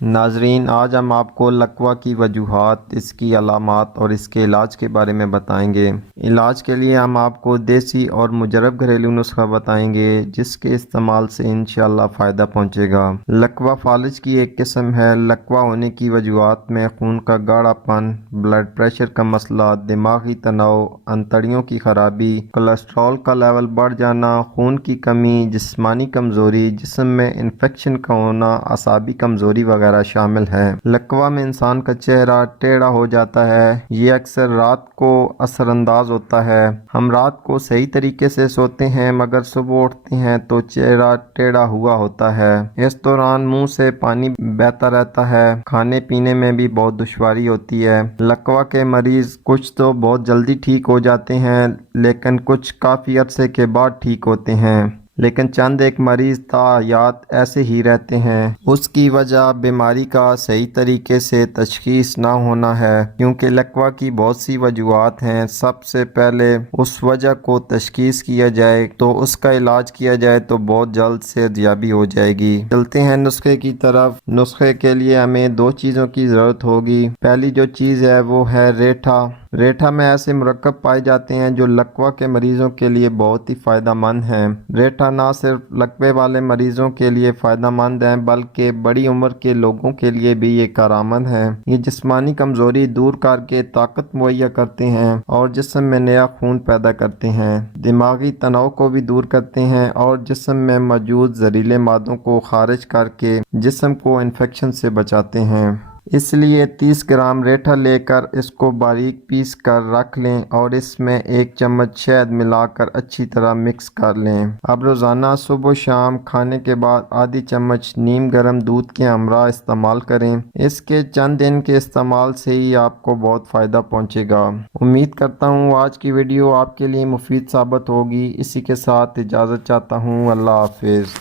ناظرین، آج ہم آپ کو لکوہ کی وجوہات، اس کی علامات اور اس کے علاج کے بارے میں بتائیں گے۔ علاج کے لیے ہم آپ کو دیسی اور مجرب گھریلو نسخہ بتائیں گے جس کے استعمال سے انشاءاللہ فائدہ پہنچے گا۔ لکوہ فالج کی ایک قسم ہے۔ لکوہ ہونے کی وجوہات میں خون کا گاڑھا پن، بلڈ پریشر کا مسئلہ، دماغی تناؤ، انتڑیوں کی خرابی، کولیسٹرول کا لیول بڑھ جانا، خون کی کمی، جسمانی کمزوری، جسم میں انفیکشن کا ہونا، اعصابی کمزوری وغیرہ شامل ہے۔ لکوہ میں انسان کا چہرہ ٹیڑھا ہو جاتا ہے۔ یہ اکثر رات کو اثر انداز ہوتا ہے۔ ہم رات کو صحیح طریقے سے سوتے ہیں مگر صبح اٹھتے ہیں تو چہرہ ٹیڑھا ہوا ہوتا ہے۔ اس دوران منہ سے پانی بہتا رہتا ہے۔ کھانے پینے میں بھی بہت دشواری ہوتی ہے۔ لکوہ کے مریض کچھ تو بہت جلدی ٹھیک ہو جاتے ہیں لیکن کچھ کافی عرصے کے بعد ٹھیک ہوتے ہیں، لیکن چند ایک مریض تا حیات ایسے ہی رہتے ہیں۔ اس کی وجہ بیماری کا صحیح طریقے سے تشخیص نہ ہونا ہے، کیونکہ لکوہ کی بہت سی وجوہات ہیں۔ سب سے پہلے اس وجہ کو تشخیص کیا جائے تو اس کا علاج کیا جائے تو بہت جلد صحتیابی ہو جائے گی۔ چلتے ہیں نسخے کی طرف۔ نسخے کے لیے ہمیں دو چیزوں کی ضرورت ہوگی۔ پہلی جو چیز ہے وہ ہے ریٹھا۔ ریٹھا میں ایسے مرکب پائے جاتے ہیں جو لکوہ کے مریضوں کے لیے بہت ہی فائدہ مند ہیں۔ ریٹھا نہ صرف لکوے والے مریضوں کے لیے فائدہ مند ہیں بلکہ بڑی عمر کے لوگوں کے لیے بھی یہ کارآمد ہیں۔ یہ جسمانی کمزوری دور کر کے طاقت مہیا کرتے ہیں اور جسم میں نیا خون پیدا کرتے ہیں۔ دماغی تناؤ کو بھی دور کرتے ہیں اور جسم میں موجود زہریلے مادوں کو خارج کر کے جسم کو انفیکشن سے بچاتے ہیں۔ اس لیے 30 گرام ریٹھا لے کر اس کو باریک پیس کر رکھ لیں اور اس میں 1 چمچ شہد ملا کر اچھی طرح مکس کر لیں۔ اب روزانہ صبح و شام کھانے کے بعد آدھی چمچ نیم گرم دودھ کے ہمراہ استعمال کریں۔ اس کے چند دن کے استعمال سے ہی آپ کو بہت فائدہ پہنچے گا۔ امید کرتا ہوں آج کی ویڈیو آپ کے لیے مفید ثابت ہوگی۔ اسی کے ساتھ اجازت چاہتا ہوں۔ اللہ حافظ۔